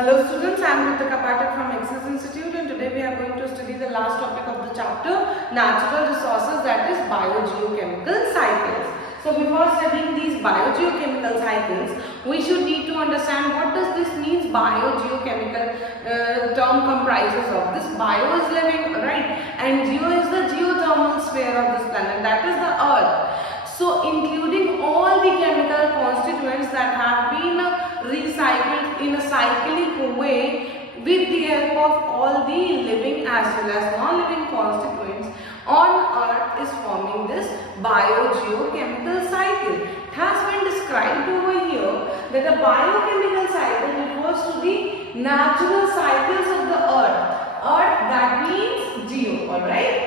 Hello students, I am Ritika Pathak from Axis Institute and today we are going to study the last topic of the chapter natural resources, that is biogeochemical cycles. So before studying these biogeochemical cycles, we should need to understand what does this means. Biogeochemical term comprises of this. Bio is living, right, and geo is the geothermal sphere of this planet, that is the earth. So including all the chemical constituents that have been recycled in a cyclic way with the help of all the living as well as non-living constituents on earth is forming this biogeochemical cycle. It has been described over here that a biochemical cycle refers to the natural cycles of the earth. Earth, that means geo, alright.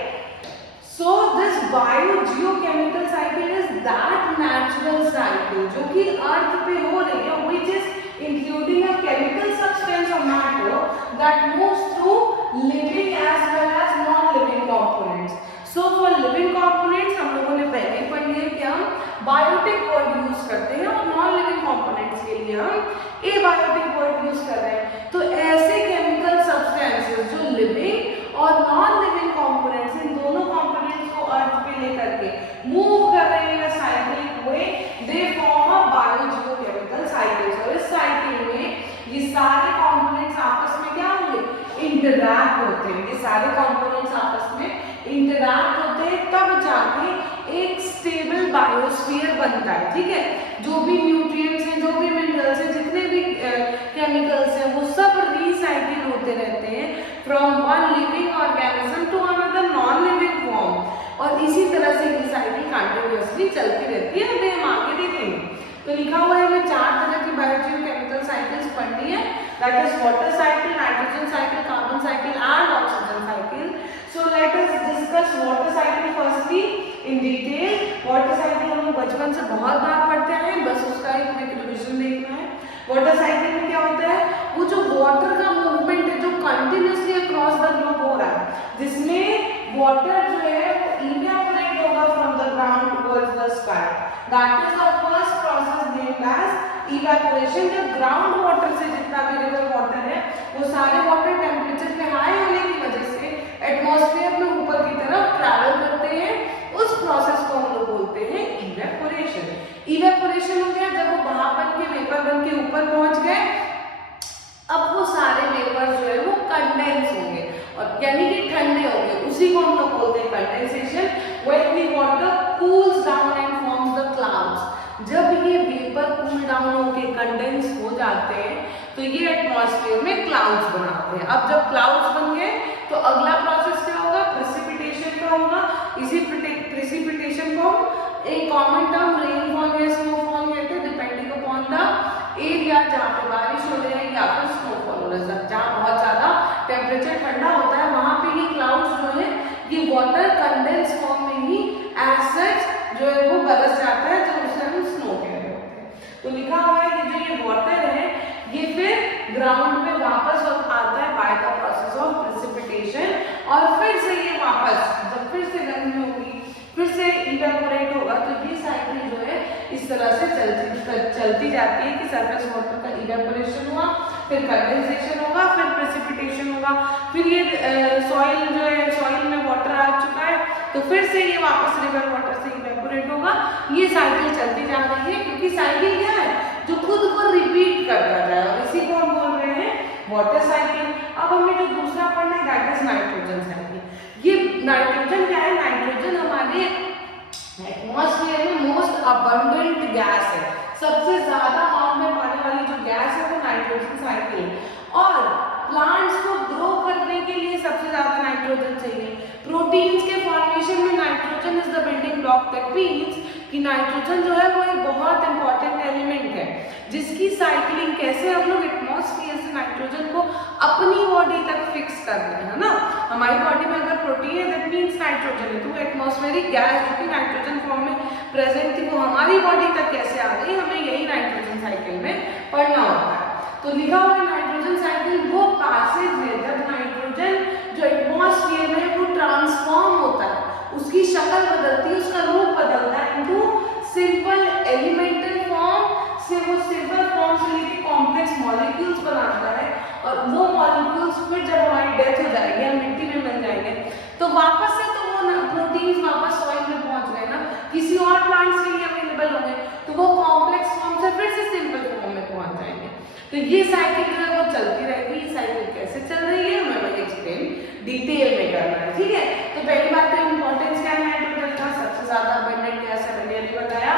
So this biogeochemical cycle is that natural cycle जो कि अर्थ पे हो रही है, which is including a chemical substance or matter that moves through living as well as non-living components. So for living components हम लोगों ने पहले ही पढ़ लिया कि हम बायोटिक वर्ड यूज करते हैं और नॉन लिविंग कंपोनेंट्स के लिए हम एबायोटिक वर्ड यूज कर रहे हैं. तो ऐसे केमिकल सब्सटेंसेस जो लिविंग और नॉन लिविंग कंपोनेंट्स, इन दोनों कंपोनेंट्स को अर्थ पे लेकर के मूव कर रहे हैं cyclic way, they form a biogeochemical cycles. और इस साइकिल में ये सारे कंपोनेंट्स आपस में क्या होंगे, इंटरैक्ट होते हैं. ये सारे कंपोनेंट्स आपस में इंटरैक्ट होते हैं, तब जाके एक स्टेबल बायोस्फीयर बनता है. ठीक है, जो भी न्यूट्रिएंट्स हैं, जो भी मिनरल्स हैं, जितने भी केमिकल्स हैं, वो सब रिसाइकिल होते रहते हैं from one living organism to another non living form. और इसी तरह से रिसाइकिल कंटिन्यूअसली चलती रहती है. अभी हम आगे देखेंगे. तो लिखा हुआ है हमें 4 तरह की बायोजियोकेमिकल साइकिल्स पढ़नी है, that is water cycle, nitrogen cycle, carbon cycle and oxygen cycle. So let us discuss water cycle firstly in detail. Water cycle हम लोग बचपन से बहुत बार पढ़ते आए हैं, बस उसका एक रिविजन देखना है. वाटर साइकिल में क्या होता है, वो जो वाटर का मूवमेंट है जो कंटिन्यूअसली अक्रॉस द ग्लोब हो रहा है, जिसमें वाटर जो है वो इवेपोरेट होगा from the ground towards the sky. That is the first process named as evaporation. जब ग्राउंड वाटर से जितना भी रिवर वाटर है वो सारे वाटर टेम्परेचर पे हाई होने की वजह से एटमॉस्फेयर में ऊपर की तरफ ट्रैवल करते हैं, उस प्रोसेस को हम लोग बोलते हैं इवेपोरेशन. इवेपोरेशन हो गया जब वो भाप बन के वेपर बन के ऊपर पहुंच गए, अब वो सारे वेपर जो है वो कंडेंस होंगे और यानी कि ठंडे होंगे, उसी को हम लोग बोलते हैं condensation. When the water cools down and forms the clouds, जब ये वेपर कूल डाउन होके कंडेंस हो जाते हैं तो ये एटमॉस्फेयर में क्लाउड्स बनाते हैं. अब जब क्लाउड्स बन गए तो अगला प्रोसेस क्या होगा, प्रेसिपिटेशन का होगा. इसी प्रेसिपिटेशन को एक कॉमन टर्म रेनफॉल या स्नोफॉल कहते हैं, डिपेंडिंग अपॉन द एरिया जहाँ पे बारिश हो रही है या फिर स्नोफॉल हो रहा है. जहाँ बहुत ज्यादा टेम्परेचर ठंडा होता है वहां पे ये क्लाउड्स जो है ये वाटर कंडेंस फॉर्म में ही एज सच जो है वो बरस जाता है, जो उसे हम स्नो कह रहे होते हैं. तो लिखा हुआ है कि जो ये वाटर है ये फिर ग्राउंड में वापस आता है by the process of precipitation, और फिर से ये वापस जब फिर से गर्मी होगी फिर से इवेपोरेट होगा. तो ये साइकिल जो है इस तरह से चलती जाती है कि सरफेस वाटर का इवेपोरेशन हुआ, फिर कंडेंसेशन होगा, फिर प्रेसिपिटेशन होगा, फिर ये सॉइल जो है, सॉइल में वाटर आ चुका है तो फिर से ये वापस रिवर वाटर से इवेपोरेट होगा. ये साइकिल चलती जा रही है क्योंकि साइकिल क्या है, जो खुद को रिपीट करता जाए, और इसी को हम बोल रहे हैं वाटर साइकिल. अब हमें जो दूसरा पढ़ना है दैट इज नाइट्रोजन साइकिल. ये नाइट्रोजन क्या है, नाइट्रोजन हमारे एटमॉस्फेयर में मोस्ट अबंडेंट गैस है. सबसे ज्यादा मात्रा में पाने वाली जो गैस है वो नाइट्रोजन साइकिल है. और प्लांट्स को ग्रो करने के लिए सबसे ज्यादा नाइट्रोजन चाहिए. प्रोटीन्स के फॉर्मेशन में nitrogen is the building block. That means कि नाइट्रोजन जो है वो एक बहुत इंपॉर्टेंट एलिमेंट है जिसकी साइक्लिंग कैसे हम लोग एटमॉस्फेयर से नाइट्रोजन को अपनी बॉडी तक फिक्स कर रहे हैं ना. हमारी बॉडी में अगर प्रोटीन है दैट मींस नाइट्रोजन है, तो एटमॉस्फेरिक गैस जो कि नाइट्रोजन फॉर्म में प्रेजेंट थी वो हमारी बॉडी तक कैसे आ गई, हमें यही नाइट्रोजन साइकिल में पढ़ना होता है. तो लिखा हुआ है नाइट्रोजन साइकिल वो पैसेज है जब नाइट्रोजन जो एटमॉस्फेयर में वो ट्रांसफॉर्म होता है, उसकी शक्ल बदलती है, उसका रूप बदलता है इनटू सिंपल एलिमेंटल फॉर्म से वो सिंपल फॉर्म से लेके कॉम्प्लेक्स मॉलिक्यूल्स बनाता है फिर जब हमारी डेथ हो जाएगी, हम मिट्टी में मिल जाएंगे, तो वापस से तो वो प्रोटीन्स वापस सॉइल में पहुंच गए ना, किसी और प्लांट्स के लिए अवेलेबल होंगे, तो वो कॉम्प्लेक्स फॉर्म से फिर से सिंपल फॉर्म में पहुंच जाएंगे। तो ये साइकिल जो है वो चलती रहेगी। ये साइकिल कैसे चल रही है हमें वही एक्सप्लेन डिटेल में करना है, ठीक है। तो पहली बात तो इम्पोर्टेंस क्या है नाइट्रोजन का, सबसे ज्यादा अबंडेंट गैस है, मैंने अभी बताया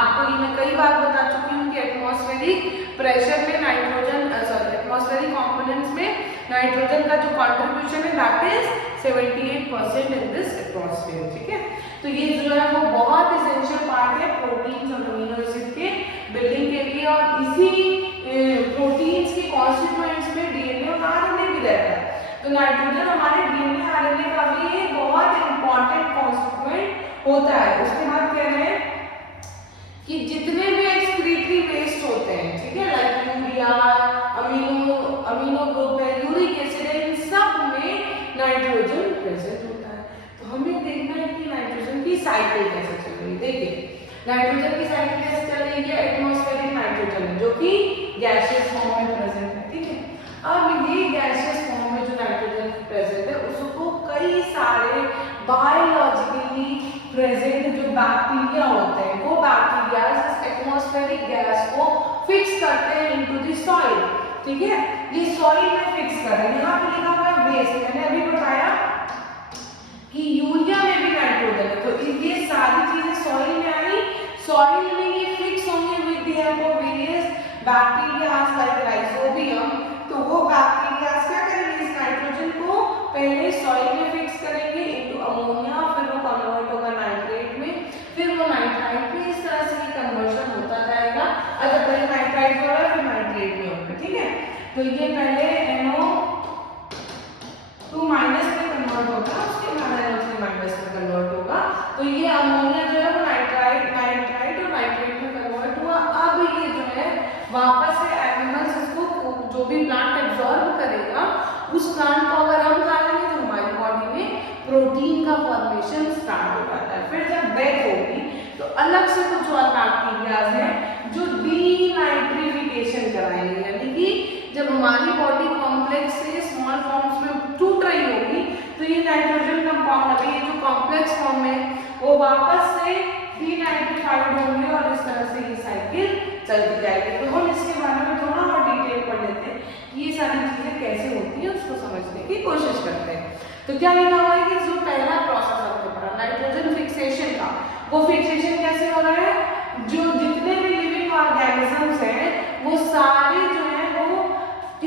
आपको, ये मैं कई बार बता चुकी हूँ कि एटमॉस्फेरिक प्रेशर में नाइट्रोजन एटमॉस्फेरिक कंपोनेंट्स में नाइट्रोजन का जो कंट्रीब्यूशन है that is 78% in this atmosphere, ठीक है। तो ये जो है वो बहुत इसेंशियल पार्ट है प्रोटीन्स और अमीनो एसिड के बिल्डिंग के लिए, और इसी प्रोटीन्स के कॉन्स्टिट्यूएंट्स में डीएनए और आरएनए भी रहता है। तो नाइट्रोजन हमारे डीएनए आरएनए का भी एक बहुत इंपॉर्टेंट कॉन्स्टिट्यूएंट होता है। उसके बाद कह रहे हैं कि जितने भी एक्सक्रीटरी वेस्ट होते हैं, ठीक है, लाइक यूरिया, अमीनो ग्रुप है, यूरिक एसिड है, इन सब में नाइट्रोजन प्रेजेंट होता है। तो हमें देखना है कि नाइट्रोजन की साइकिल कैसे चल रही है। देखिए नाइट्रोजन की साइकिल कैसे चल रही है, एटमॉस्फेरिक नाइट्रोजन है जो कि गैसियस फॉर्म में प्रेजेंट है, ठीक है। अब ये गैसियस फॉर्म में जो नाइट्रोजन प्रेजेंट है उसको कई सारे बायोलॉजिकली प्रेजेंट जो बैक्टीरिया होते हैं वो बैक्टीरिया इस एटमॉस्फेरिक गैस को फिक्स करते हैं इनटू द सॉइल, ठीक है। ये सॉइल में फिक्स कर रहे हैं। यहाँ पे लिखा हुआ है वेस्ट, मैंने अभी बताया कि यूरिया में भी नाइट्रोजन है, तो ये सारी चीजें सॉइल में आई, सॉइल में ये फिक्स होंगे with the help of various bacteria like rhizobium. तो वो बैक्टीरिया क्या करेंगे, इस नाइट्रोजन को पहले सॉइल में फिक्स करेंगे इनटू अमोनिया, फिर वो कन्वर्ट होगा नाइट्रेट में, फिर वो नाइट्राइट में, इस तरह से कन्वर्जन होता जाएगा। अगर पहले नाइट्राइट हो रहा है फिर नाइट्रेट में होगा, ठीक है। तो ये पहले NO2 माइनस में कन्वर्ट होगा, उसके बाद NO3 माइनस में कन्वर्ट होगा। तो ये अमोनिया जो है वो नाइट्राइट और नाइट्रेट में कन्वर्ट हुआ। अब ये जो है वापस से एनिमल्स इसको जो भी प्लांट एब्जॉर्ब करेगा, उस प्लांट को अगर हम खा लेंगे तो हमारी बॉडी में प्रोटीन का फॉर्मेशन स्टार्ट हो जाता है। फिर जब डेथ होगी तो अलग से कुछ और बैक्टीरियाज हैं जो डीनाइट्रिफिकेशन कराएंगे, यानी कि जब हमारी बॉडी कॉम्प्लेक्स से स्मॉल फॉर्म्स में टूट रही होगी तो ये नाइट्रोजन कंपाउंड अभी ये जो कॉम्प्लेक्स फॉर्म है वो वापस से डीनाइट्रिफाइड होंगे और इस तरह से ये साइकिल चलती जाएगी। तो हम इसके बारे में थोड़ा और डिटेल पढ़ लेते हैं कि ये सारी चीजें कैसे होती हैं, उसको समझने की कोशिश करते हैं। तो क्या लिखा हुआ है कि जो पहला प्रोसेस आपने पढ़ा नाइट्रोजन फिक्सेशन का, वो फिक्सेशन कैसे हो रहा है, जो जितने भी लिविंग ऑर्गेनिजम्स हैं वो सारे जो है वो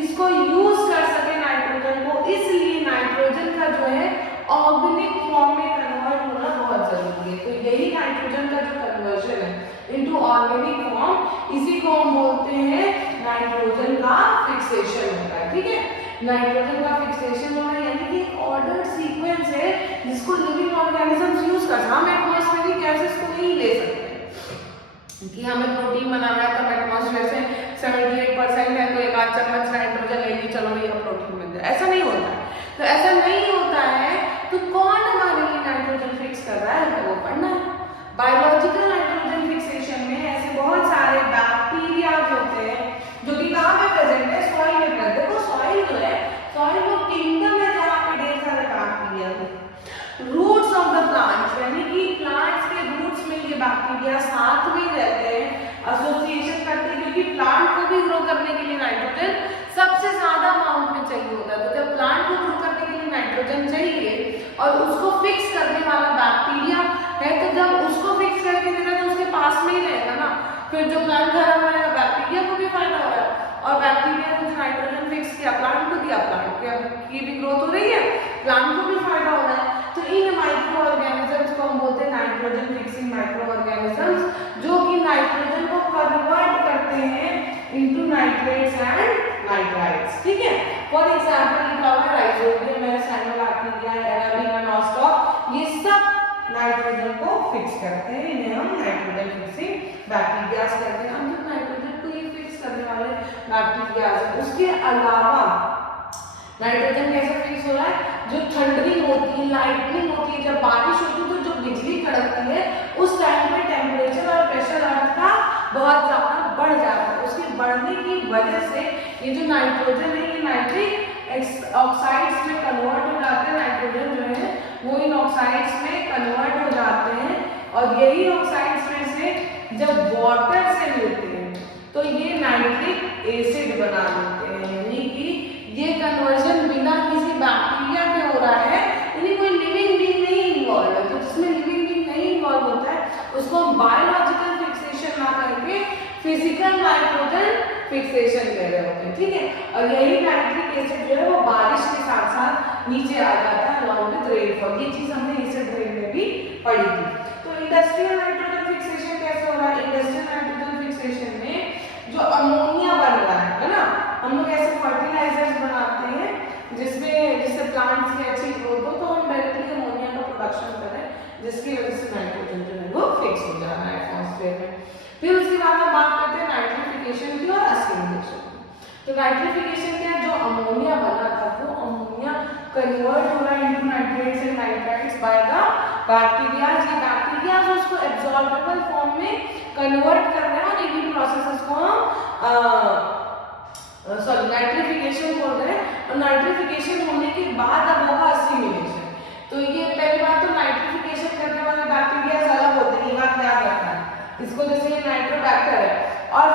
इसको यूज कर सके नाइट्रोजन को, इसलिए नाइट्रोजन का जो है ऑर्गेनिक फॉर्म में कन्वर्ट होना बहुत जरूरी है। तो यही नाइट्रोजन का जो कन्वर्जन है इनटू ऑर्गेनिक फॉर्म, इसी को हम बोलते हैं नाइट्रोजन का फिक्सेशन होता है, ठीक है। नाइट्रोजन का फिक्सेशन होना यानी कि एक ऑर्डर्ड सीक्वेंस है जिसको लिविंग ऑर्गेनिजम्स यूज कर, हम एटमॉस्फेरिक गैसेस को नहीं ले सकते कि हमें प्रोटीन बनाना है तो एटमॉस्फेयर से 78% है तो एक आध चम्मच नाइट्रोजन ले ली चलो भैया प्रोटीन बन जाए, ऐसा नहीं होता है। तो ऐसा नहीं होता है तो कौन हमारे लिए नाइट्रोजन फिक्स कर रहा है, हमें वो पढ़ना है। बायोलॉजिकल नाइट्रोजन फिक्सेशन में ऐसे बहुत सारे बैक्टीरिया होते हैं जो कि कहाँ पे प्रेजेंट है, सॉइल में प्रेजेंट है। देखो सॉइल जो है, सॉइल वो किंगडम है जहाँ पे ढेर सारे बैक्टीरिया होते। रूट्स ऑफ द प्लांट्स यानी कि प्लांट्स के रूट्स में ये बैक्टीरिया साथ में रहते हैं, एसोसिएशन करते हैं, क्योंकि प्लांट को भी ग्रो करने के लिए नाइट्रोजन सबसे ज्यादा अमाउंट में चाहिए होता है। तो जब प्लांट को ग्रो करने के लिए नाइट्रोजन चाहिए और उसको फिक्स करने वाला बैक्टीरिया है, तो जब उसको फिक्स करके देगा तो उसके पास में ही रहेगा ना, फिर जो प्लांट खड़ा हो रहा है बैक्टीरिया को भी फायदा हो रहा है, और बैक्टीरिया ने नाइट्रोजन फिक्स किया प्लांट को दिया, प्लांट की भी ग्रोथ हो रही है, प्लांट को भी फायदा हो रहा है। तो इन माइक्रो ऑर्गेनिजम्स को हम बोलते हैं नाइट्रोजन फिक्सिंग माइक्रो ऑर्गेनिजम्स, जो कि नाइट्रोजन को कन्वर्ट करते हैं इनटू नाइट्रेट्स एंड नाइट्राइट्स, ठीक है। फॉर एग्जांपल लिखा हुआ है राइजोबियम है, साइनोबैक्टीरिया है, अरेबिना नॉस्टॉक, ये सब नाइट्रोजन को फिक्स करते हैं, इन्हें हम नाइट्रोजन फिक्सिंग बैक्टीरिया कहते हैं। हम जब नाइट्रोजन को ये फिक्स करने वाले बैक्टीरिया हैं, उसके अलावा नाइट्रोजन कैसे फिक्स हो रहा है, जो थंडरिंग होती है, लाइटनिंग होती है, जब बारिश होती है तो जो बिजली कड़कती है उस टाइम पे टेम्परेचर और प्रेशर अर्थ का बहुत ज्यादा बढ़ जाता है। उसके बढ़ने की वजह से ये जो नाइट्रोजन है ये नाइट्रिक ऑक्साइड्स में कन्वर्ट हो जाते हैं, नाइट्रोजन जो है वो इन ऑक्साइड्स में कन्वर्ट हो जाते हैं और यही ऑक्साइड्स में से जब वाटर से मिलते हैं तो ये नाइट्रिक एसिड बना देते हैं, यानी कि ये कन्वर्जन बिना किसी बैक्टीरिया के हो रहा है, यानी कोई लिविंग बीइंग नहीं इन्वॉल्व है। तो जिसमें लिविंग बीइंग नहीं इन्वॉल्व होता है उसको हम बायोलॉजिकल फिक्सेशन ना करके फिजिकल नाइट्रोजन फिक्सेशन कह रहे होते हैं, ठीक है। और यही नाइट्रिक एसिड जो है वो बारिश के साथ साथ नीचे आ जाता है अलॉन्ग विद रेनफॉल। ये चीज हमने एसिड रेन में भी पढ़ी थी। तो इंडस्ट्रियल नाइट्रोजन फिक्सेशन कैसे हो रहा है? इंडस्ट्रियल नाइट्रोजन फिक्सेशन में जो अमोनिया बन रहा है ना, हम लोग ऐसे फर्टिलाइजर्स बनाते हैं जिससे प्लांट्स की अच्छी ग्रोथ हो, तो हम डायरेक्टली अमोनिया का प्रोडक्शन करें जिसकी वजह से नाइट्रोजन जो है वो फिक्स हो जा रहा है एटमॉस्फेयर में। फिर उसके बाद हम बात करते हैं नाइट्रिफिकेशन की और असिमिलेशन की। तो नाइट्रिफिकेशन क्या है? जो अमोनिया बना था वो अमोनिया कन्वर्ट हो रहा है into nitrates and nitrites by the bacterias. ये बैक्टीरियाज उसको एब्जॉर्बेबल फॉर्म में कन्वर्ट कर रहे हैं और इन्हीं प्रोसेसेस को हम नाइट्रिफिकेशन बोल रहे हैं। और नाइट्रिफिकेशन होने के बाद अब होगा असिमिलेशन। तो ये पहली बात तो नाइट्रिफिकेशन करने वाले बैक्टीरियाज अलग होते हैं, ये बात याद रखना है इसको, जैसे ये नाइट्रोबैक्टर है। और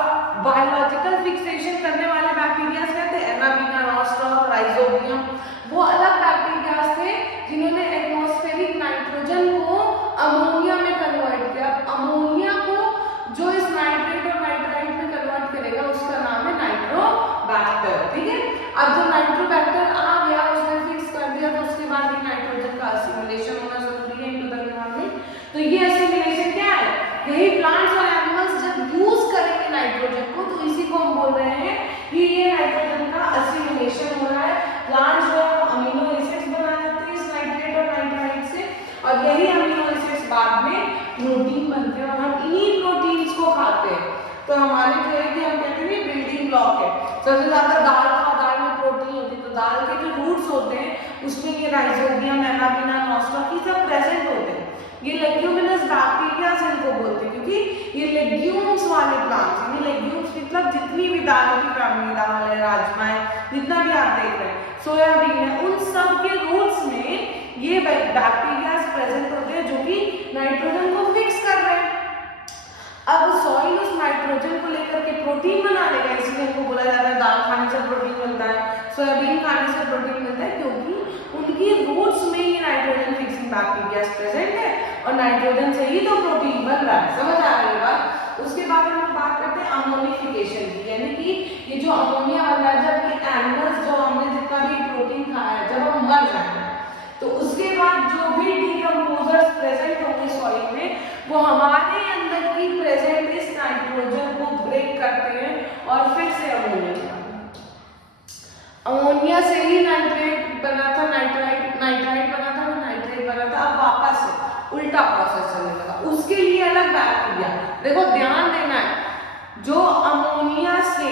बायोलॉजिकल फिक्सेशन करने वाले बैक्टीरियाज कहते हैं एनाबीना, नॉस्ट्रॉक, राइजोबियम, वो अलग बैक्टीरियाज थे जिन्होंने एटमॉस्फेरिक नाइट्रोजन को अमोनिया में कन्वर्ट किया। अमोनिया को जो इस नाइट्रेट और नाइट्राइट में कन्वर्ट करेगा उसका नाम है नाइट्रोबैक्टर, ठीक है। अब जब नाइट्रोबैक्टर आ गया उसने फिक्स कर दिया तो उसके बाद ये नाइट्रोजन का असिमिलेशन होना जरूरी है इनटू द एनवायरनमेंट। तो ये असिमिलेशन क्या है? यही प्लांट्स और एनिमल्स जब यूज करेंगे नाइट्रोजन को तो इसी को हम बोल रहे हैं कि ये नाइट्रोजन का असिमिलेशन हो रहा है। प्लांट्स जो अमीनो एसिड्स बना देते हैं इस नाइट्रेट और नाइट्राइट से और यही अमीनो एसिड्स बाद में प्रोटीन बनते हैं और हम इन्हीं प्रोटीन्स को खाते हैं। तो हमारे जो है कि हम कहते हैं बिल्डिंग ब्लॉक है। सबसे ज्यादा दाल में प्रोटीन होती है, तो दाल के जो रूट्स होते हैं उसमें ये राइजोबियम, एनाबीना, नॉस्ट्रॉक ये सब प्रेजेंट होते हैं। ये लेग्यूमिनस बैक्टीरिया इनको बोलते हैं क्योंकि ये लेग्यूम्स वाले प्लांट्स हैं। लेग्यूम्स मतलब जितनी भी दालों की फैमिली, दाल है, राजमा है, जितना भी आप देख रहे हैं, सोयाबीन है, उन सब के रूट्स में ये बैक्टीरिया प्रेजेंट होते हैं जो कि नाइट्रोजन को फिक्स कर रहे हैं। अब सॉइल उस नाइट्रोजन को लेकर के प्रोटीन बना लेगा, इसलिए इनको बोला जाता है दाल खाने से प्रोटीन मिलता है, सोयाबीन खाने से प्रोटीन मिलता है, क्योंकि उनकी रूट्स में ये नाइट्रोजन फिक्सिंग बैक्टीरिया प्रेजेंट है और नाइट्रोजन से ही तो प्रोटीन बन रहा है। समझ आ रही है बात? उसके बाद हम बात करते हैं अमोनिफिकेशन की, यानी कि ये जो अमोनिया बन रहा है जब ये एनिमल्स जो हमने जितना भी प्रोटीन खाया है जब हम मर जाते हैं तो उसके बाद जो भी डिकम्पोजर्स प्रेजेंट होंगे सॉइल में वो हमारे अंदर की प्रेजेंट इस नाइट्रोजन को ब्रेक करते हैं और फिर से अमोनिया से ही नाइट्रेट बना था, नाइट्राइट बना था, नाइट्रेट बना था। अब वापस से उल्टा प्रोसेस चलने लगा, उसके लिए अलग बैक्टीरिया। देखो ध्यान देना है, जो अमोनिया से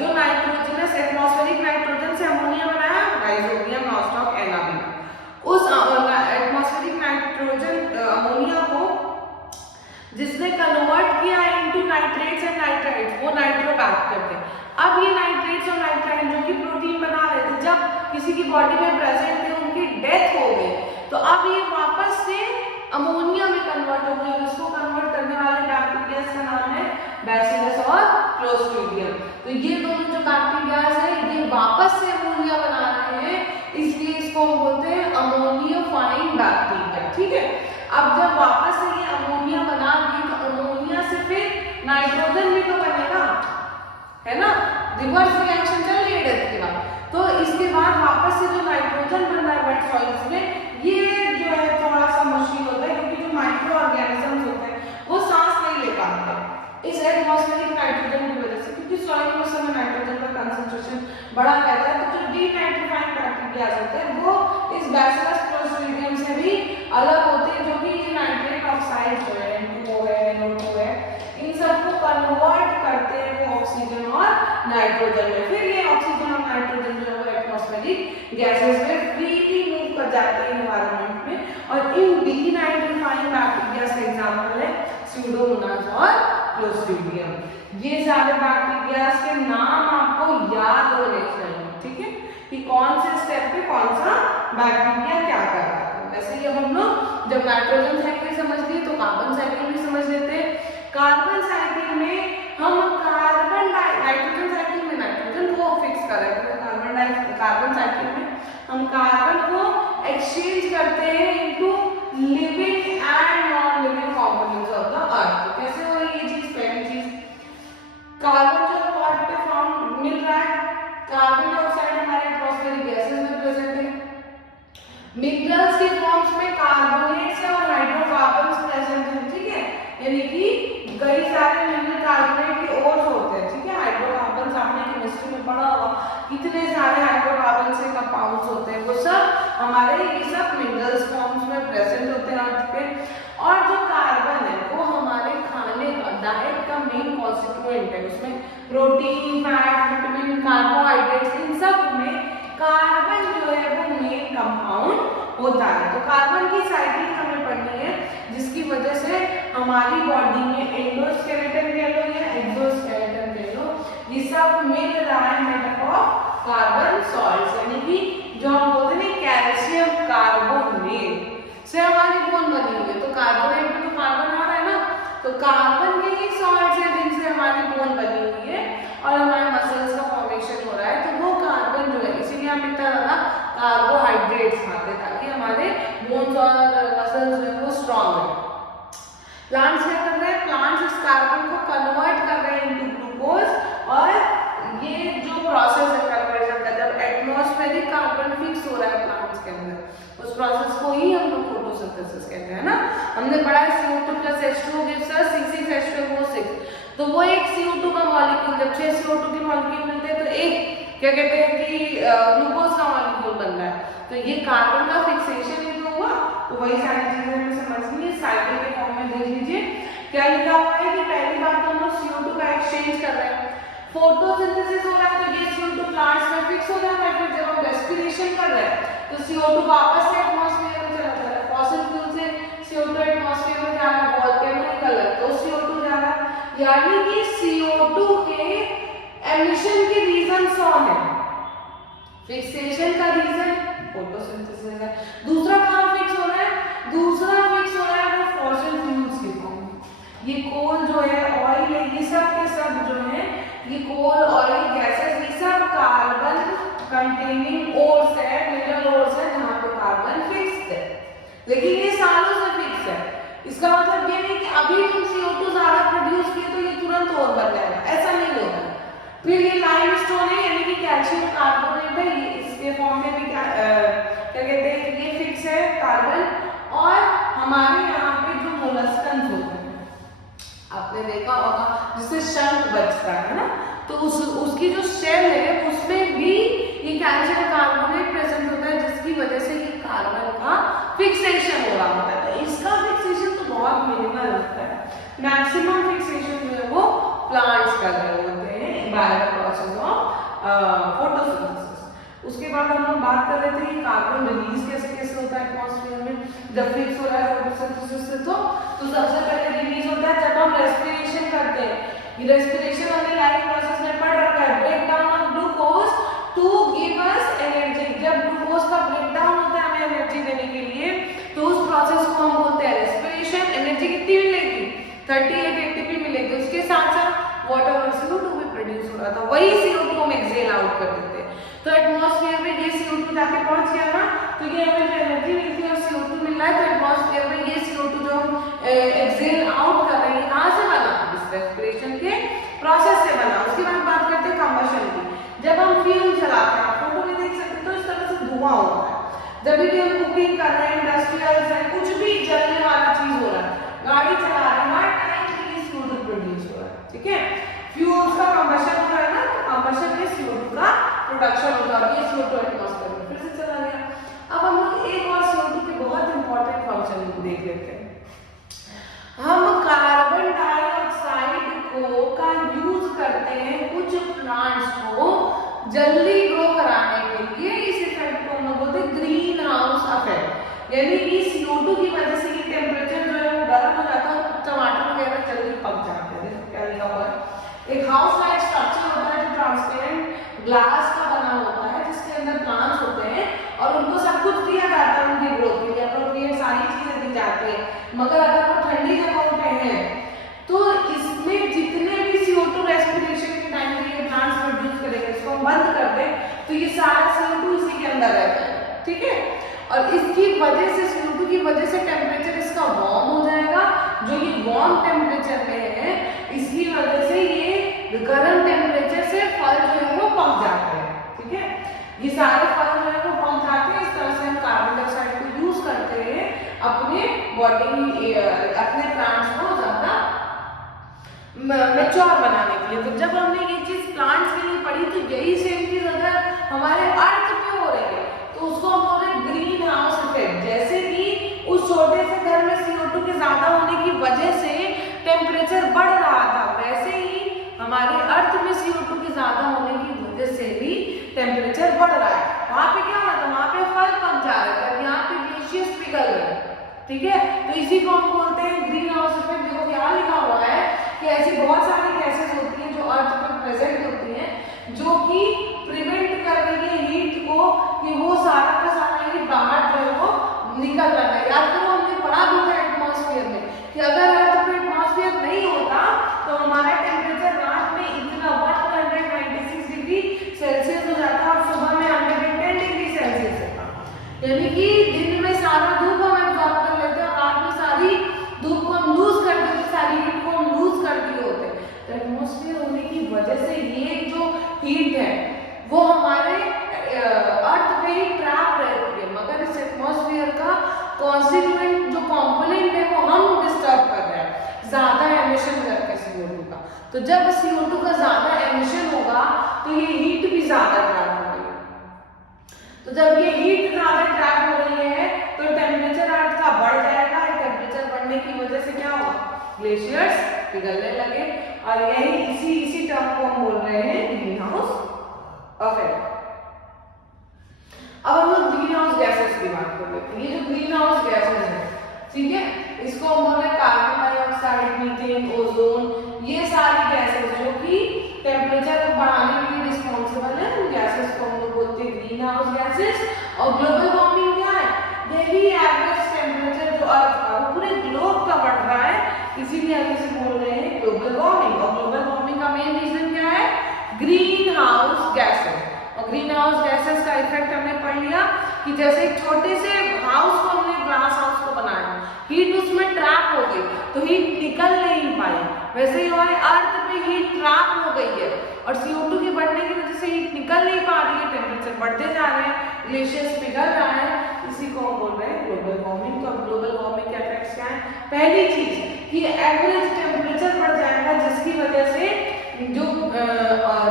जो नाइट्रोजन एटमॉस्फेरिक नाइट्रोजन से अमोनिया बनाया राइजोबियम, नॉस्ट्रॉक, एनाबीना, उस एटमॉस्फेरिक नाइट्रोजन अमोनिया को जिसने कन्वर्ट किया इनटू नाइट्रेट्स एंड नाइट्राइट्स वो नाइट्रोबैक्टर थे। अब ये नाइट्रेट्स और नाइट्राइट जो कि प्रोटीन बना रहे थे जब किसी की बॉडी में प्रेजेंट थे उनकी डेथ हो गई तो अब ये वापस से अमोनिया में कन्वर्ट हो गए। इसको कन्वर्ट करने वाले बैक्टीरिया का नाम है बैसिलस और क्लोस्ट्रीडियम। तो ये दोनों जो बैक्टीरिया है ये वापस से अमोनिया बना रहे हैं, इसलिए इसको हम बोलते हैं अमोनियोफाइंग बैक्टीरिया, ठीक है। अब जब वापस से ये अमोनिया बना दिए तो अमोनिया से फिर नाइट्रोजन भी तो बनेगा, है ना, रिवर्स रिएक्शन चल रही है डेथ के बाद। तो इसके बाद वापस से जो नाइट्रोजन बन रहा है वेट सॉइल्स में, ये जो है थोड़ा सा मुश्किल होता है क्योंकि जो माइक्रो ऑर्गेनिजम्स होते हैं वो सांस नहीं ले पाते इस एटमॉस्फेरिक नाइट्रोजन की वजह से, क्योंकि सॉइल में उस समय नाइट्रोजन का कंसंट्रेशन बढ़ा रहता है। तो जो डीनाइट्रिफाइंग बैक्टीरिया होते हैं वो इस बैसिलस क्लोस्ट्रीडियम से भी अलग होते हैं, जो कि ये नाइट्रेट ऑक्साइड जो है N2O है, NO2 है, इन सबको कन्वर्ट करते हैं वो ऑक्सीजन और नाइट्रोजन में। फिर ये ऑक्सीजन और नाइट्रोजन जो है एटमॉस्फेरिक गैसेस में फ्रीली मूव कर जाते हैं एनवायरनमेंट में। और इन डीनाइट्रिफाइंग बैक्टीरिया का एग्जांपल है स्यूडोमोनास और क्लोस्ट्रीडियम। ये सारे बैक्टीरिया के नाम आपको याद होने चाहिए, ठीक है। नाइट्रोजन साइकिल समझ लिए तो कार्बन साइकिल भी समझ लेते हैं। कार्बन साइकिल में हम नाइट्रोजन साइकिल में नाइट्रोजन को फिक्स कर रहे हैं, कार्बन साइकिल में हम कार्बन को एक्सचेंज करते हैं into living and non living components of the earth. कैसे हो रही ये चीज? पहली चीज, कार्बन जो अर्थ पे फाउंड मिल रहा है, कार्बन डाइऑक्साइड हमारे एटमॉस्फेरिक गैसेस में प्रेजेंट है, मिनरल्स के फॉर्म्स में कार्बोनेट्स और हाइड्रोकार्बन्स प्रेजेंट हैं, ठीक है, यानी कि कई सारे मिनरल कार्बोनेट के ओर्स होते हैं, ठीक है, हाइड्रोकार्बन्स आपने केमिस्ट्री में पढ़ा होगा, कितने सारे हाइड्रोकार्बन से कंपाउंड्स होते हैं, वो सब हमारे ये सब मिनरल्स फॉर्म्स में प्रेजेंट होते हैं अर्थ पे। और जो कार्बन है वो हमारे खाने का, डाइट का मेन कॉन्स्टिट्यूएंट है, उसमें प्रोटीन, फैट, विटामिन, कार्बोहाइड्रेट्स, इन सब में कार्बन जो है वो मेन कंपाउंड होता है। तो कार्बन की साइकिल हमें पढ़नी है, जिसकी वजह से हमारी बॉडी में एंडोस्केलेटन कह लो या एक्सोस्केलेटन कह लो, ये सब मिल रहा है मेड ऑफ कार्बन सॉल्ट्स, यानी कि जो हम बोलते हैं कैल्शियम कार्बोनेट से हमारी बोन बनी हुई है। तो कार्बोनेट में तो कार्बन आ रहा है ना, तो कार्बन के ही सॉल्ट्स है जिनसे हमारी बोन बनी हुई है और हमारे मसल्स का फॉर्मेशन हो रहा है। तो वो कार्बन जो है, इसीलिए हम इतना ज्यादा कार्बोहाइड्रेट्स खाते हैं ताकि हमारे बोन्स और मसल्स जो है वो स्ट्रॉन्ग है। प्लांट्स क्या कर रहे हैं? प्लांट्स इस कार्बन को कन्वर्ट कर रहे हैं इनटू ग्लूकोज, और ये जो प्रोसेस है कन्वर्जन का, जब एटमॉस्फेरिक कार्बन फिक्स हो रहा है प्लांट्स के अंदर, उस प्रोसेस को ही हम लोग फोटोसिंथेसिस कहते हैं ना। हमने पढ़ा है CO2 + H2 gives us 6H12O6, तो वो एक CO2 का मॉलिक्यूल, जब 6 CO2 के मॉलिक्यूल मिलते हैं तो एक क्या कहते हैं कि ग्लूकोज का मॉलिक्यूल बन रहा है। तो ये कार्बन का फिक्सेशन ही तो हुआ, तो वही सारी चीजें हमें समझनी है। साइकिल के फॉर्म में देख लीजिए क्या लिखा हुआ है कि पहली बात तो हम लोग CO2 का एक्सचेंज कर रहे हैं, फोटोसिंथेसिस हो रहा है तो ये CO2 प्लांट्स में फिक्स हो रहा है, फिर जब हम रेस्पिरेशन कर रहे हैं तो CO2 वापस से एटमॉस्फेयर में चला जा रहा है, फॉसिल फ्यूल से CO2 एटमॉस्फेयर में जा रहा है, वोल्केनोइक अलग तो CO2 जा रहा है, यानी कि CO2 के एमिशन के रीजन 100 है, फिक्सेशन का रीजन फोटोसिंथेसिस है। दूसरा कहाँ फिक्स हो रहा है? दूसरा फिक्स हो रहा है वो फॉसिल फ्यूल्स के फॉर्म में, ये कोल जो है, ऑयल है, ये सब के सब जो है, ये कोल, ऑयल, गैसेस, ये सब कार्बन कंटेनिंग ओर्स है, मिनरल ओर्स है जहाँ पे कार्बन फिक्स है, लेकिन ये सालों से फिक्स है। इसका मतलब ये नहीं कि अभी तुम CO2 ज्यादा प्रोड्यूस किए तो ये तुरंत और बन जाएगा, ऐसा नहीं होगा। फिर ये लाइमस्टोन है, यानी कि कैल्शियम कार्बोनेट है, ये इसके फॉर्म में भी क्या कहते हैं, ये फिक्स है कार्बन। और हमारे यहाँ पे जो मोलस्कन्स होते हैं, आपने देखा होगा जिससे शंख बचता है ना, तो उसकी जो शेल है उसमें भी ये कैल्शियम कार्बोनेट प्रेजेंट होता है, जिसकी वजह से ये कार्बन का फिक्सेशन हो रहा होता है। तो इसका फिक्सेशन तो बहुत मिनिमल होता है, मैक्सिमम फिक्सेशन जो है वो प्लांट्स कर रहे होते हैं by the process of photosynthesis. उसके बाद हम लोग बात कर रहे थे कि कार्बन रिलीज कैसे कैसे होता है एटमॉस्फेयर में, जब फिक्स हो रहा है फोटोसिंथेसिस से तो सबसे पहले रिलीज होता है जब हम रेस्पिरेशन करते हैं। ये रेस्पिरेशन हमने लाइफ प्रोसेस में पढ़ रखा है, break down of glucose to give us energy. जब ग्लूकोज का ब्रेक डाउन होता है हमें एनर्जी देने के लिए, तो उस प्रोसेस को हम बोलते हैं रेस्पिरेशन। एनर्जी कितनी मिलेगी? 38 ATP मिलेगी, उसके साथ साथ वाटर और CO2 भी प्रोड्यूस हो रहा था, वही CO2 हम एक्सेल आउट कर देते हैं। तो एटमॉस्फेयर में ये CO2 जाके पहुंच गया ना, तो ये हमें जो एनर्जी मिलती है और CO2 मिल रहा है, तो एटमॉस्फेयर में ये CO2 जो हम एक्सेल आउट कर रहे हैं कहाँ से बना? इस रेस्पिरेशन के प्रोसेस से बना। उसके बाद बात करते हैं कंबशन की। जब हम फ्यूल चलाते हैं, फोटो में देख सकते हो, तो इस तरह से धुआं होता है। जब भी हम कुकिंग कर रहे हैं, इंडस्ट्रियल है, कुछ भी जलने वाला चीज हो रहा है, गाड़ी चला रहे हैं, हर टाइम के लिए CO2 प्रोड्यूस हो रहा है, ठीक है। फ्यूल्स का कंबशन हो रहा है ना, तो कंबशन में CO2 का प्रोडक्शन होता है, ये CO2 एटमॉस्फेयर में फिर से चला गया। अब हम लोग एक और CO2 के बहुत इंपॉर्टेंट फंक्शन को देख लेते हैं। हम कार्बन डाइऑक्साइड को का यूज करते हैं कुछ प्लांट्स को जल्दी ग्रो कराने के लिए। इस इफेक्ट को हम लोग बोलते हैं ग्रीन हाउस इफेक्ट, यानी कि CO2 की वजह से ये टेम्परेचर जो है वो गर्म हो जाता है, टमाटर वगैरह जल्दी पक जाते हैं। क्या लिखा हुआ है? एक हाउस लाइक स्ट्रक्चर होता है जो ट्रांसपेरेंट ग्लास का बना होता है, जिसके अंदर प्लांट्स होते हैं और उनको सब कुछ दिया जाता है उनकी ग्रोथ के लिए, अप्रोप्रिएट सारी चीजें दी जाती है, ठीक है। और इसकी वजह से CO2 की वजह से टेम्परेचर इसका वार्म हो जाएगा। जो ये वार्म टेम्परेचर में है, इसकी वजह से ये गर्म टेम्परेचर से फल जो है वो पक जाते हैं। ठीक है, ये सारे फल जो है वो पक जाते हैं। इस तरह से हम कार्बन डाइऑक्साइड को यूज करते हैं अपने बॉडी, अपने प्लांट्स को ज्यादा मैच्योर बनाने के लिए। तो जब हमने ये चीज प्लांट्स के लिए पढ़ी, तो यही सेम चीज अगर हमारे अर्थ पे हो रही है तो उसको हम बोल रहे हैं ग्रीन हाउस इफेक्ट। जैसे कि उस छोटे से घर में CO2 के ज्यादा होने की वजह से टेम्परेचर बढ़ रहा था, वैसे ही हमारे अर्थ में CO2 के ज्यादा होने की वजह से भी टेम्परेचर बढ़ रहा है। वहां पे क्या हो रहा था, वहां पे फल पक जा रहे थे, यहाँ पे ग्लेशियर्स पिघल रहे। ठीक है, तो इसी को हम बोलते हैं ग्रीन हाउस इफेक्ट। देखो क्या लिखा हुआ है कि ऐसी बहुत सारी गैसेस होती हैं जो अर्थ पर प्रेजेंट होती हैं, जो कि प्रिवेंट कर रही है हीट को कि वो सारा का सारा हीट बाहर जो है वो निकल रहा है। याद करो, हमने पढ़ा भी था एटमॉस्फेयर में कि अगर अर्थ पे एटमॉस्फेयर नहीं होता तो हमारा टेम्परेचर रात में इतना 196 डिग्री सेल्सियस हो जाता और सुबह में 110 डिग्री सेल्सियस होता। यानी कि दिन में सारा धूप हम एब्जॉर्ब कर लेते हैं और रात में सारी धूप को हम लूज कर देते, सारी हीट को हम लूज कर दिए होते हैं। तो एटमॉस्फेयर होने की वजह से ये जो हीट है वो हमारे अर्थ पे ही ट्रैप रहती है, मगर इस एटमॉस्फेयर का कॉन्स्टिट्यूएंट जो कंपोनेंट है वो हम डिस्टर्ब कर रहे हैं ज्यादा एमिशन करके CO2 का। तो जब CO2 का ज्यादा एमिशन होगा तो ये हीट भी ज्यादा ट्रैप हो रही है। तो जब ये हीट ज्यादा ट्रैप हो रही है तो टेम्परेचर अर्थ का बढ़ जाएगा। टेम्परेचर बढ़ने की वजह से क्या होगा, ग्लेशियर्स पिघलने लगे। और यही इसी टर्म को हम बोल रहे हैं ग्रीन हाउस इफेक्ट। अब हम लोग ग्रीन हाउस गैसेस की बात कर लेते हैं। ये जो ग्रीन हाउस गैसेस है, ठीक है, इसको हम बोल रहे हैं कार्बन डाइऑक्साइड, मीथेन, ओजोन, ये सारी गैसेस जो कि टेम्परेचर को बढ़ाने के लिए रिस्पॉन्सिबल है, उन गैसेस को हम लोग बोलते हैं ग्रीन हाउस गैसेस। और ग्लोबल वार्मिंग क्या है, डेली एवरेज टेम्परेचर जो अर्थ का वो पूरे ग्लोब का बढ़ रहा है, इसीलिए हम इसे बोल रहे हैं ग्लोबल वार्मिंग। और ग्लोबल वार्मिंग का मेन रीजन क्या है, ग्रीन हाउस गैसेस। और ग्रीन हाउस गैसेस का इफेक्ट हमने पढ़ लिया कि जैसे एक छोटे से हाउस को हमने ग्लास हाउस को बनाया, हीट उसमें ट्रैप हो गई तो हीट निकल नहीं पाई, वैसे ही हमारे अर्थ में हीट ट्रैप हो गई है और CO2 के बढ़ने की वजह से हीट निकल नहीं पा रही है, टेम्परेचर बढ़ते जा रहे हैं, ग्लेशियर्स पिघल रहा है, इसी को हम बोल रहे हैं ग्लोबल वार्मिंग। तो ग्लोबल वार्मिंग के इफेक्ट्स क्या है, पहली चीज कि एवरेज टेम्परेचर बढ़ जाएगा जिसकी वजह से जो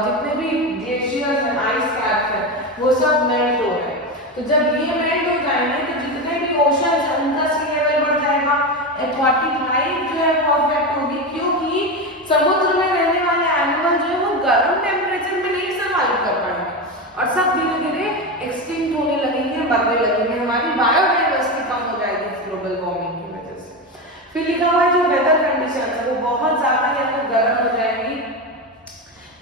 जितने भी ग्लेशियर्स हैं, आइस कैप्स हैं, वो सब मेल्ट हो रहे हैं। तो जब ये मेल्ट हो जाएंगे तो जितने भी ओशन है उनका सी लेवल बढ़ जाएगा, एक्वाटिक लाइफ जो है वो अफेक्ट होगी, क्योंकि समुद्र में रहने वाले एनिमल जो है वो गर्म टेम्परेचर में नहीं सर्वाइव कर पाएंगे और सब धीरे धीरे एक्सटिंक्ट होने लगेंगे, मरने लगेंगे, हमारी बायोडाइवर्सिटी कम हो जाएगी ग्लोबल वार्मिंग की वजह से। फिर लिखा हुआ है जो वेदर कंडीशन है वो बहुत ज्यादा या तो गर्म हो जाएगी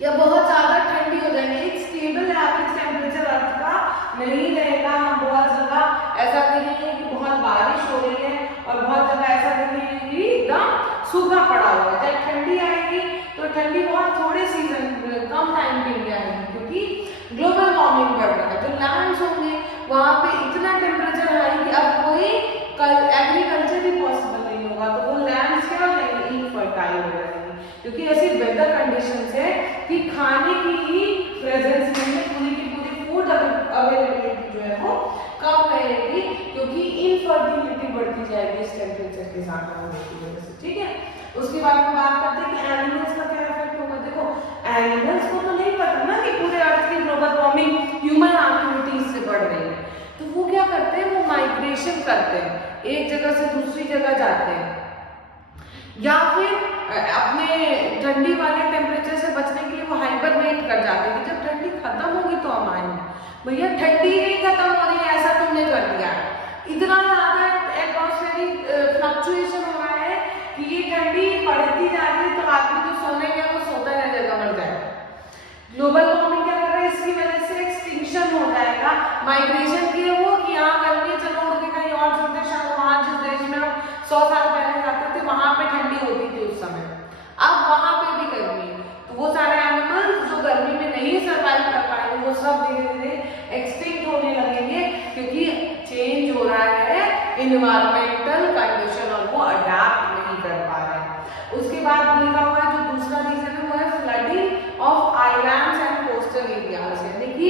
या बहुत ज्यादा ठंडी हो जाएगी। एक स्टेबल एवरेज टेम्परेचर अर्थ का नहीं रहेगा। हम बहुत जगह ऐसा देखेंगे कि बहुत बारिश हो रही है और बहुत जगह ऐसा देखेंगे कि एकदम सूखा पड़ा हुआ है। जब ठंडी आएगी तो ठंडी बहुत थोड़े सीजन कम टाइम के लिए आएगी, क्योंकि ग्लोबल वार्मिंग बढ़ रहा है। जो लैंड्स होंगे वहां पे इतना टेम्परेचर हाई कि अब कोई एग्रीकल्चर ही पॉसिबल नहीं होगा, तो वो लैंड्स क्या हो जाएंगे, इनफर्टाइल हो जाएंगे, क्योंकि ऐसी वेदर कंडीशंस है कि खाने की ही प्रेजेंस में पूरी की पूरी फूड अवेलेबिलिटी जो है वो कम रहेगी, क्योंकि इनफर्टिलिटी बढ़ती जाएगी इस टेम्परेचर के साथ होने की वजह से। ठीक है, उसके बाद में बात करते हैं कि एनिमल्स का क्या इफेक्ट होगा। देखो एनिमल्स को तो नहीं पता ना कि पूरे अर्थ की ग्लोबल वार्मिंग ह्यूमन एक्टिविटीज से बढ़ रही है, तो वो क्या करते हैं, वो माइग्रेशन करते हैं, एक जगह से दूसरी जगह जाते हैं, या फिर अपने ठंडी वाले टेम्परेचर से बचने के लिए वो हाइबरनेट कर जाते हैं कि जब ठंडी खत्म होगी तो हम आएंगे। भैया ठंडी नहीं खत्म हो रही है, ऐसा तुमने कर दिया, इतना ज्यादा एटमॉस्फेरिक फ्लक्चुएशन हो रहा है कि ये ठंडी बढ़ती जा रही है, तो आदमी जो सोने गया वो सोता रह जाएगा, मर जाएगा। ग्लोबल वार्मिंग क्या कर रहा है, इसकी वजह से एक्सटिंक्शन हो जाएगा। माइग्रेशन की वो कि यहाँ गर्मी, चलो उड़ के कहीं और चलते, शायद वहां जिस देश में हम 100 साल पहले जाते थे वहां पे ठंडी होती थी उस समय, अब वहां पे भी गर्मी है, तो वो सारे एनिमल्स जो गर्मी में नहीं सर्वाइव कर पाएंगे हैं वो सब धीरे धीरे एक्सटिंक्ट होने लगेंगे, क्योंकि चेंज हो रहा है इन्वायरमेंटल कंडीशन और वो अडेप्ट नहीं कर पा रहे हैं। उसके बाद लिखा हुआ है जो दूसरा रीजन है वो है flooding of islands and coastal areas, यानी कि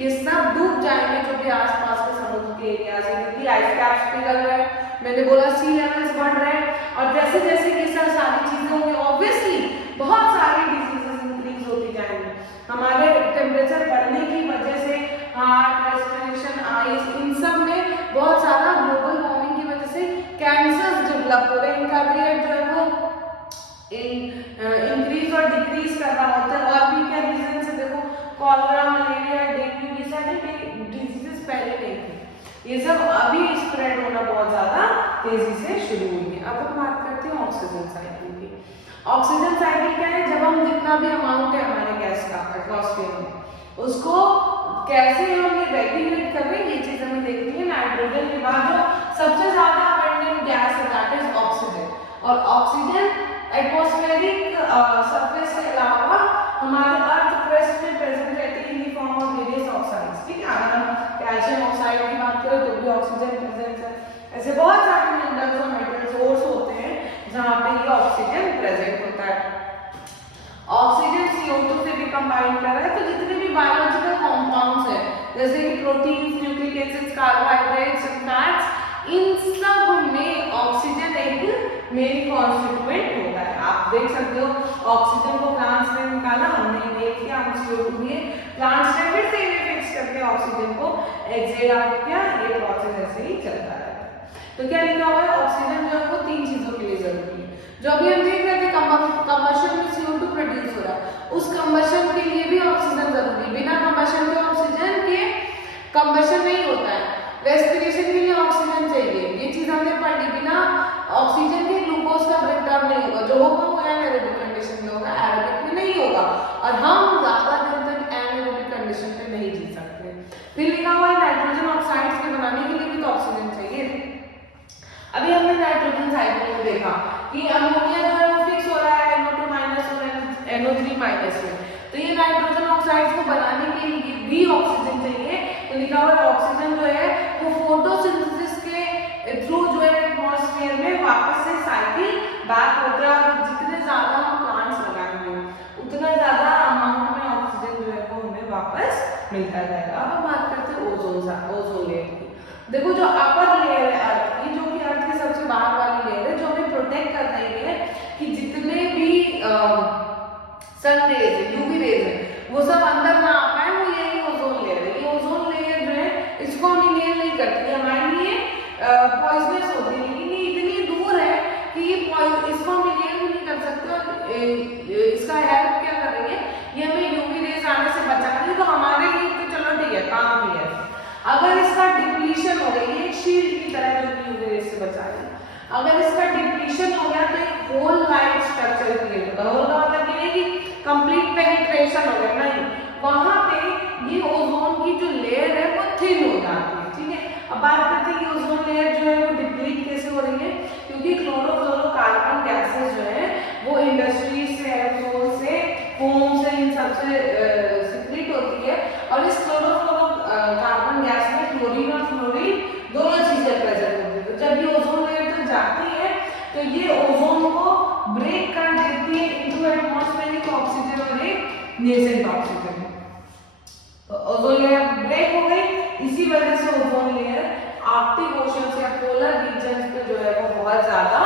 ये सब डूब जाएंगे जो भी आसपास के समुद्र के एरियाज है, क्योंकि आइस कैप्स पिघल रहे हैं, मैंने बोला सी लेवल्स बढ़ रहे हैं, और जैसे जैसे ये सब सारी चीजें होंगी ऑब्वियसली बहुत सारी डिजीजेस इंक्रीज होती जाएंगी। हमारे टेम्परेचर बढ़ने की वजह से हार्ट, रेस्पिरेशन, आइज, इन सब में बहुत सारा ग्लोबल वार्मिंग की वजह से कैंसर्स डेवलप हो रहे हैं, इनका रेट जो है वो इंक्रीज और डिक्रीज कर रहा होता है। और भी क्या रीजन है, देखो कॉलरा, मलेरिया, डेंगू, ये सारे डिजीजेस पहले नहीं थे, ये सब अभी स्प्रेड होना बहुत ज्यादा तेजी से शुरू हुई है। अब हम बात करते हैं ऑक्सीजन साइकिल की। ऑक्सीजन साइकिल क्या है, जब हम जितना भी अमाउंट है हमारे गैस का एटमॉस्फेयर में, उसको कैसे हम ये रेगुलेट कर रहे हैं, ये चीज हमें देखनी है। नाइट्रोजन के बाद जो सबसे ज्यादा अबंडेंट गैस है दैट इज ऑक्सीजन, और ऑक्सीजन एटमॉस्फेरिक सरफेस के अलावा हमारे अर्थ क्रस्ट में प्रेजेंट रहती है in the form of various oxides, ठीक है। अगर हम कैल्शियम ऑक्साइड की बात करें तो भी ऑक्सीजन प्रेजेंट है। ऐसे बहुत सारे मिनरल्स और मेटल सोर्स होते हैं जहां पे ये ऑक्सीजन प्रेजेंट होता है। ऑक्सीजन CO2 से भी कंबाइन कर रहा है, तो जितने भी बायोलॉजिकल कंपाउंड्स हैं जैसे कि proteins, nucleic acids, carbohydrates and fats, इन सब में ऑक्सीजन एक मेन कॉन्स्टिट्यूएंट होता है। आप देख सकते हो ऑक्सीजन को प्लांट्स ने निकाला, हमने देख लिया, हम CO2 लिए प्लांट्स ने फिर से इन्हें फिक्स करके ऑक्सीजन को एक्सहेल आउट किया, ये प्रोसेस ऐसे ही चलता रहता है। तो क्या लिखा हुआ है, ऑक्सीजन जो है वो 3 चीजों के लिए जरूरी है। जो अभी हम देख रहे थे कंबशन में CO2 प्रोड्यूस हो रहा है, उस कंबशन के लिए भी ऑक्सीजन जरूरी है। बिना कंबशन के ऑक्सीजन के कंबशन नहीं होता है। रेस्पिरेशन के लिए ऑक्सीजन चाहिए, ये चीज हमने पढ़ी। बिना ऑक्सीजन के ग्लूकोज का ब्रेकडाउन नहीं होगा, जो होगा वो एनाएरोबिक कंडीशन में होगा, एरोबिक में नहीं होगा, और हम ज्यादा दिन तक एनाएरोबिक कंडीशन में नहीं जी सकते। फिर लिखा हुआ है नाइट्रोजन ऑक्साइड्स के बनाने के लिए भी तो ऑक्सीजन चाहिए। अभी हमने नाइट्रोजन साइकिल में देखा कि अमोनिया जो है वो फिक्स हो रहा है NO2- और NO3- में, तो ये नाइट्रोजन ऑक्साइड्स को बनाने के लिए भी ऑक्सीजन चाहिए। तो लिखा हुआ है ऑक्सीजन जो है वो फोटोसिंथेसिस के थ्रू जो है एटमॉस्फेयर में वापस से साइकिल बैक होता है, और जितने ज्यादा हम प्लांट्स लगाएंगे उतना ज्यादा अमाउंट में ऑक्सीजन जो है वो हमें वापस मिलता जाएगा। अब हम बात करते हैं ओजोन लेयर की। देखो जो अपर लेयर है अर्थ की, जो कि अर्थ की सबसे बाहर वाली लेयर है, जो हमें प्रोटेक्ट कर रही है कि जितने भी सन रेज है, यूवी रेज है, वो सब अंदर ना आ पाए, वो यही ओजोन लेयर है। ये ओजोन लेयर जो है इसको हम इनहेल नहीं करती, हमारे लिए पॉइजनस होती है, लेकिन ये इतनी दूर है कि ये इसको हम इनहेल भी नहीं कर सकते, और इसका हेल्प क्या कर रही है, ये हमें यूवी रेज आने से बचा रही है। तो हमारे लिए तो चलो ठीक है, काम भी है। अगर इसका डिप्लीशन हो गई, एक शील्ड की तरह जो यूवी रेज से बचा रही है, अगर इसका डिप्लीशन हो गया तो एक होल लाइट स्ट्रक्चर क्रिएट होगा। होल का मतलब ये है कि कंप्लीट पेनिट्रेशन हो गया, नहीं, वहां पे ये ओजोन की जो लेयर है वो थिन हो जाती है, ठीक है। अब बात करते हैं कि ओजोन लेयर जो है वो डिप्लीट कैसे हो रही है, क्योंकि क्लोरोफ्लोरोकार्बन गैसेस जो है वो इंडस्ट्रीज से, एरोसोल से, फोम से, इन सब से सिक्रीट होती है, और इस क्लोरोफ्लोरोकार्बन गैस में क्लोरीन और फ्लोरीन दोनों चीजें प्रेजेंट होती है। तो जब ये ओजोन लेयर तक जाती है तो ये ओजोन को ब्रेक कर देती है इनटू एटमॉस्फेरिक ऑक्सीजन और एक नेसेंट ऑक्सीजन। तो ओजोन लेयर ब्रेक हो गई, इसी वजह से ओजोन लेयर आर्कटिक ओशन या पोलर रीजन्स पे जो है वो बहुत ज्यादा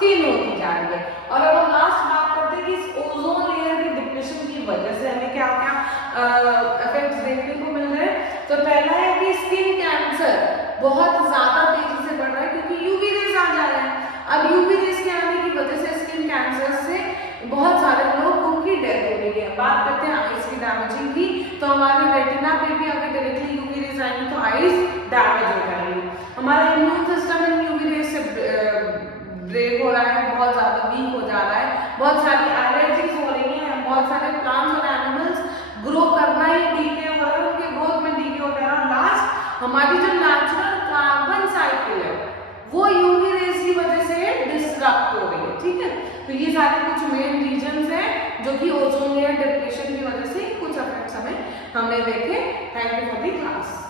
थिन होती जा रही है। और अब हम लास्ट बात करते हैं कि इस ओजोन लेयर की डिप्रेशन की वजह से हमें क्या क्या इफेक्ट्स देखने को मिल रहे हैं। तो पहला है कि स्किन कैंसर बहुत ज्यादा तेजी से बढ़ रहा है, क्योंकि यूवी रेज आ जा रहे हैं। अब यूवी रेज के आने की वजह से स्किन कैंसर से बहुत सारे लोगों की डेथ हो रही है। बात करते हैं आइज की डैमेजिंग की, तो हमारे रेटिना पे भी अगर डायरेक्टली यूवी रेज आएंगी तो आइज डैमेज हो जाएंगी। हमारा immune system in UV rays से ब्रेक हो रहा है, बहुत ज्यादा वीक हो जा रहा है, बहुत सारी एलर्जीज हो रही हैं, बहुत सारे प्लांट्स और एनिमल्स ग्रो करना ही डीके हो रहा है, उनके ग्रोथ में डीके हो रहा है। और लास्ट हमारी जो नेचुरल कार्बन साइकिल है वो यूवी रेज की वजह से डिस्टर्ब हो रही है, ठीक है। तो ये सारे कुछ मेन रीजंस हैं जो कि ओजोन लेयर डिप्रेशन की वजह से कुछ इफेक्ट्स हमें हमने देखे। Thank you for the class.